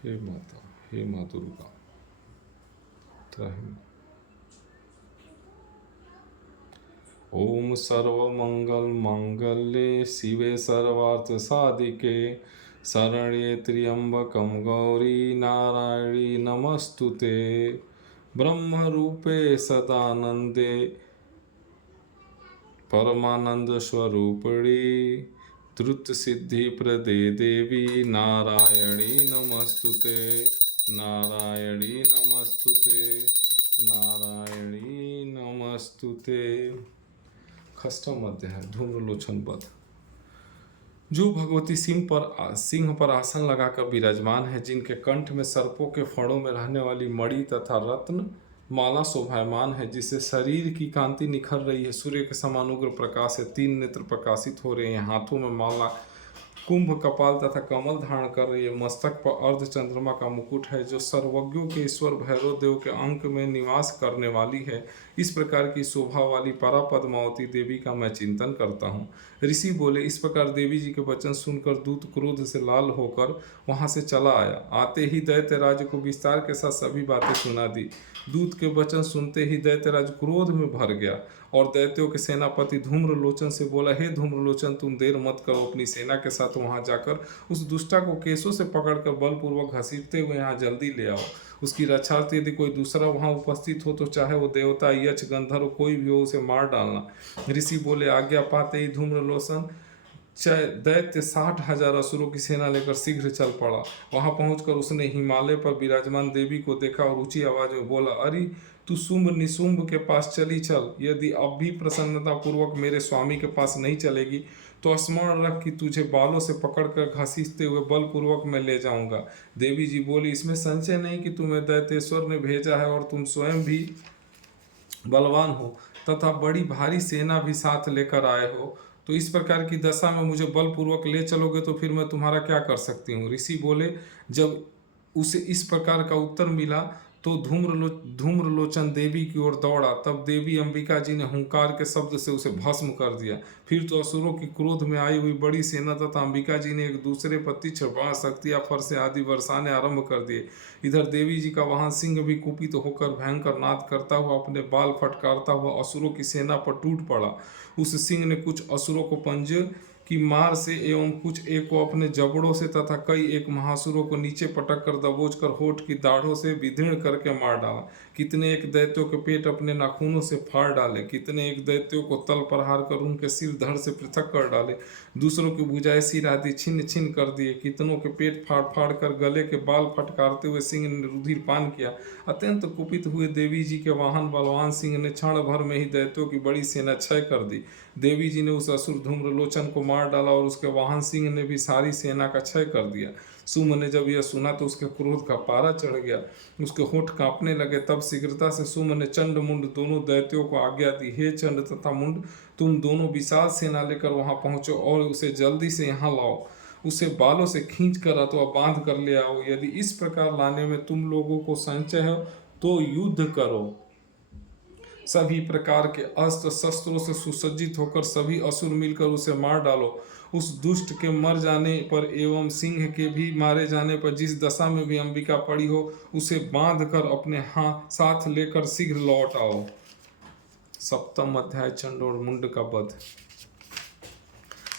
हे माता, हे माँ दुर्गा त्राहिमाम। ओम सर्वमंगल मांगल्ये शिवे सर्वार्थ साधिके शरण्ये त्र्यंबकं गौरी नारायणी नमस्तुते। ब्रह्म रूपे सदानंदे परमानंद स्वरूपिणी द्रुत सिद्धि प्रदे देवी नारायणी नमस्तुते, नारायणी नमस्तुते, नारायणी नमस्तुते। खष्टम अध्याय धूम्रलोचन वध। जो भगवती सिंह पर आसन लगाकर विराजमान है, जिनके कंठ में सर्पों के फणों में रहने वाली मणि तथा रत्न माला शोभायमान है, जिससे शरीर की कांति निखर रही है, सूर्य के समान उग्र प्रकाश है, 3 नेत्र प्रकाशित हो रहे हैं, हाथों में माला कुंभ कपाल तथा कमल धारण कर रही है, मस्तक पर अर्ध चंद्रमा का मुकुट है, जो सर्वज्ञों के ईश्वर भैरव देव के अंक में निवास करने वाली है। इस प्रकार की शोभा वाली परा पद्मावती देवी का मैं चिंतन करता हूँ। ऋषि बोले, इस प्रकार देवी जी के वचन सुनकर दूत क्रोध से लाल होकर वहां से चला आया। आते ही दैत्यराज को विस्तार के साथ सभी बातें सुना दी। दूत के वचन सुनते ही दैत्यराज क्रोध में भर गया और दैत्यों के सेनापति धूम्रलोचन से बोला, हे धूम्रलोचन, तुम देर मत करो, अपनी सेना के साथ वहां जाकर उस दुष्टा को केसों से पकड़कर बलपूर्वक घसीटते हुए यहाँ जल्दी ले आओ। उसकी रक्षार्थ यदि कोई दूसरा वहां उपस्थित हो तो चाहे वो देवता, यक्ष, गंधर्व कोई भी हो, उसे मार डालना। ऋषि बोले, आज्ञा पाते ही धूम्रलोचन दैत्य 60,000 असुरों की सेना लेकर शीघ्र चल पड़ा। वहां पहुंचकर उसने हिमालय पर विराजमान देवी को देखा और ऊंची आवाज में बोला, अरे तू शुंभ निशुंभ के पास चली चल। यदि अब भी प्रसन्नता पूर्वक मेरे स्वामी के पास नहीं चलेगी तो स्मरण रख कि तुझे बालों से पकड़कर घसीटते हुए बलपूर्वक मैं ले जाऊंगा। देवी जी बोली, इसमें संशय नहीं कि तुम्हें दैत्येश्वर ने भेजा है और तुम स्वयं भी बलवान हो तथा बड़ी भारी सेना भी साथ लेकर आए हो, तो इस प्रकार की दशा में मुझे बलपूर्वक ले चलोगे तो फिर मैं तुम्हारा क्या कर सकती हूँ। ऋषि बोले, जब उसे इस प्रकार का उत्तर मिला तो धूम्रलोचन देवी की ओर दौड़ा। तब देवी अंबिका जी ने हुंकार के शब्द से उसे भस्म कर दिया। फिर तो असुरों की क्रोध में आई हुई बड़ी सेना तथा अंबिका जी ने एक दूसरे पर तीक्ष्ण बाण, शक्तियां, फरसे आदि बरसाने आरंभ कर दिए। इधर देवी जी का वाहन सिंह भी कुपित होकर भयंकर नाद करता हुआ अपने बाल फटकारता हुआ असुरों की सेना पर टूट पड़ा। उस सिंह ने कुछ असुरों को पंजे की मार से एवं कुछ एक को अपने जबड़ों से तथा कई एक महासुरों को नीचे पटक कर दबोच कर होठ की दाढ़ों से विदीर्ण करके मार डाला। कितने एक दैत्यों के पेट अपने नाखूनों से फाड़ डाले, कितने एक दैत्यों को तल प्रहार कर उनके सिर धड़ से पृथक कर डाले, दूसरों की भुजाएं, सिर आदि छिन्न छिन्न कर दिए, कितनों के पेट फाड़ फाड़ कर गले के बाल फटकारते हुए सिंह ने रुधिर पान किया। अत्यंत कुपित हुए देवी जी के वाहन बलवान सिंह ने क्षण भर में ही दैत्यों की बड़ी सेना क्षय कर दी। देवी जी ने उस असुर धूम्रलोचन को मार डाला और उसके वाहन सिंह ने भी सारी सेना का क्षय कर दिया। सुम ने जब यह सुना तो उसके क्रोध का पारा चढ़ गया, उसके होठ कांपने लगे। तब शीघ्रता से सुम ने चंड मुंड दोनों दैत्यों को आज्ञा दी, हे चंड तथा मुंड, तुम दोनों विशाल सेना लेकर वहां पहुंचो और उसे जल्दी से यहाँ लाओ। उसे बालों से खींच कर अथवा बांध कर ले आओ। यदि इस प्रकार लाने में तुम लोगों को संशय है तो युद्ध करो। सभी प्रकार के अस्त्र शस्त्रों से सुसज्जित होकर सभी असुर मिलकर उसे मार डालो। उस दुष्ट के मर जाने पर एवं सिंह के भी मारे जाने पर जिस दशा में भी अंबिका पड़ी हो, उसे बांध कर अपने साथ लेकर शीघ्र लौट आओ। सप्तम अध्याय चंड और मुंड का वध।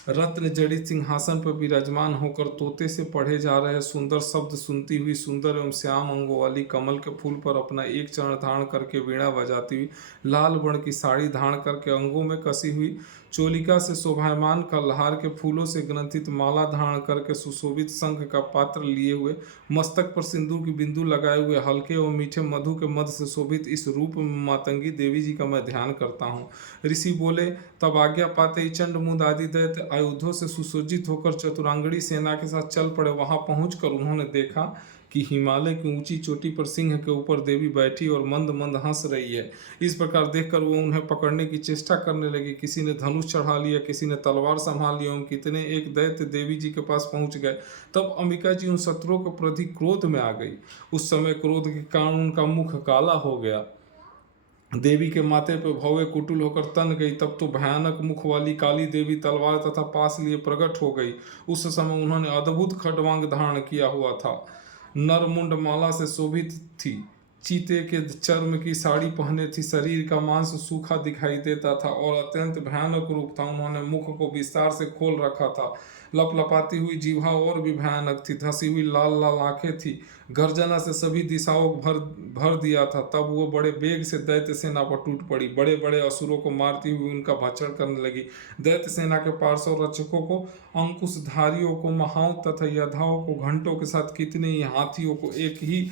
रत्न जड़ित सिंहासन पर विराजमान होकर तोते से पढ़े जा रहे सुंदर शब्द सुनती हुई, सुंदर एवं श्याम अंगों वाली कमल के फूल पर अपना एक चरण धारण करके वीणा बजाती हुई, लाल वर्ण की साड़ी धारण करके अंगों में कसी हुई चोलिका से शोभायमान कल्हार के फूलों से ग्रंथित माला धारण करके सुशोभित शंख का पात्र लिए हुए, मस्तक पर सिंदूर की बिंदु लगाए हुए, हल्के एवं मीठे मधु के मध से शोभित इस रूप में मातंगी देवी जी का मैं ध्यान करता हूँ। ऋषि बोले, तब आज्ञा पाते ही चंड मुंड आदि दैत्य आयुधों से सुसज्जित होकर चतुरांगड़ी सेना के साथ चल पड़े। वहां पहुंचकर उन्होंने देखा कि हिमालय की ऊंची चोटी पर सिंह के ऊपर देवी बैठी और मंद मंद हंस रही है। इस प्रकार देखकर वो उन्हें पकड़ने की चेष्टा करने लगी। किसी ने धनुष चढ़ा लिया, किसी ने तलवार संभाल लिया एवं कितने एक दैत्य देवी जी के पास पहुंच गए। तब अंबिका जी उन शत्रुओं के प्रति क्रोध में आ गई। उस समय क्रोध के कारण उनका मुख काला हो गया। देवी के माथे पर भव्य कुटुल होकर तन गई। तब तो भयानक मुख वाली काली देवी तलवार तथा पास लिए प्रकट हो गई। उस समय उन्होंने अद्भुत खड्वांग धारण किया हुआ था। नरमुंड माला से शोभित थी, चीते के चर्म की साड़ी पहने थी, शरीर का मांस सूखा दिखाई देता था और अत्यंत भयानक रूप था। उन्होंने मुख को विस्तार से खोल रखा था, लपलपाती हुई जीभा और भी भयानक थी, धसी हुई लाल लाल आंखें थी, गर्जना से सभी दिशाओं को भर भर दिया था। तब वो बड़े वेग से दैत्य सेना पर टूट पड़ी, बड़े बड़े असुरों को मारती हुई उनका भक्षण करने लगी। दैत्य सेना के पार्श्व रक्षकों को, अंकुशधारियों को, महाओं तथा योद्धाओं को, घंटों के साथ कितने ही हाथियों को एक ही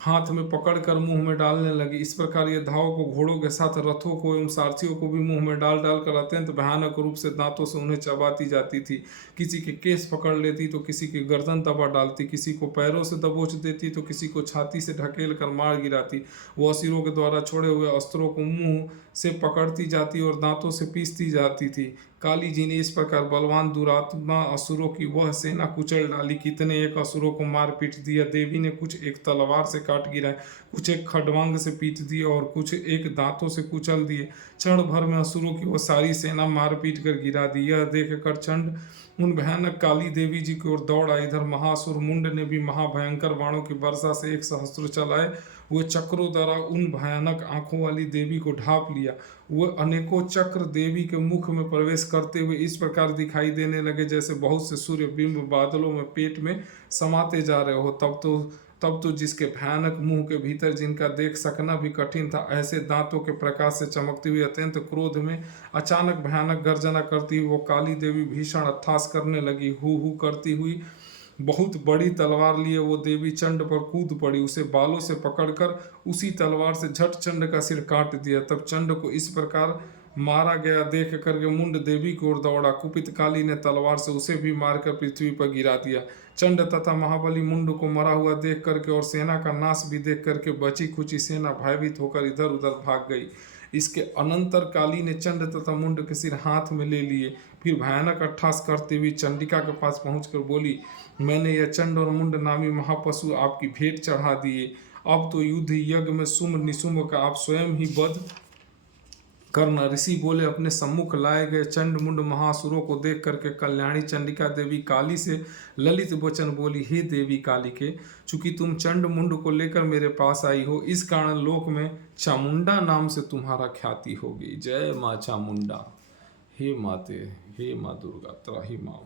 हाथ में पकड़कर मुंह में डालने लगी। इस प्रकार ये धावों को, घोड़ों के साथ रथों को एवं सारथियों को भी मुंह में डाल डालकर अत्यंत भयानक रूप से दांतों से उन्हें चबाती जाती थी। किसी के केस पकड़ लेती तो किसी की गर्दन दबा डालती, किसी को पैरों से दबोच देती तो किसी को छाती से ढकेल कर मार गिराती। वो असुरों के द्वारा छोड़े हुए अस्त्रों को मुंह से पकड़ती जाती और दांतों से पीसती जाती थी। काली जी ने इस प्रकार बलवान दुरात्मा असुरों की वह सेना कुचल डाली। कितने एक असुरों को मार पीट दिया। देवी ने कुछ एक तलवार से काट गिराए, कुछ एक खड्वांग से पीट दिए और कुछ एक दांतों से कुचल दिए। क्षण भर में असुरों की वह सारी सेना मार पीट कर गिरा दी। यह देख कर चंड उन भयानक काली देवी जी की ओर दौड़ा। इधर महासुर मुंड ने भी महाभयंकर बाणों की वर्षा से एक सहस्त्र चलाए हुए चक्रों द्वारा उन भयानक आंखों वाली देवी को ढांप लिया। वह अनेकों चक्र देवी के मुख में प्रवेश करते हुए इस प्रकार दिखाई देने लगे जैसे बहुत से सूर्य बिंब बादलों में पेट में समाते जा रहे हो। तब तो जिसके भयानक मुंह के भीतर जिनका देख सकना भी कठिन था, ऐसे दांतों के प्रकाश से चमकती हुई अत्यंत क्रोध में अचानक भयानक गर्जना करती हुई वो काली देवी भीषण अट्टहास करने लगी। हु करती हुई बहुत बड़ी तलवार लिए वो देवी चंड पर कूद पड़ी। उसे बालों से पकड़कर उसी तलवार से झट चंड का सिर काट दिया। तब चंड को इस प्रकार मारा गया देख करके मुंड देवी की ओर दौड़ा। कुपित काली ने तलवार से उसे भी मारकर पृथ्वी पर गिरा दिया। चंड तथा महाबली मुंड को मरा हुआ देख करके और सेना का नाश भी देख करके बची खुची सेना भयभीत होकर इधर उधर भाग गई। इसके अनंतर काली ने चंड तथा मुंड के सिर हाथ में ले लिए। फिर भयानक अट्टहास करती हुई चंडिका के पास पहुंचकर बोली, मैंने यह चंड और मुंड नामी महापशु आपकी भेंट चढ़ा दिए। अब तो युद्ध यज्ञ में शुंभ निशुंभ का आप स्वयं ही वध करना। ऋषि बोले, अपने सम्मुख लाए गए चंड मुंड महासुरों को देख करके कल्याणी चंडिका देवी काली से ललित वचन बोली, हे देवी कालिके, चूंकि तुम चंड मुंड को लेकर मेरे पास आई हो, इस कारण लोक में चामुंडा नाम से तुम्हारा ख्याति होगी। जय माँ चामुंडा। हे माते, हे माँ दुर्गा, त्राही माँ।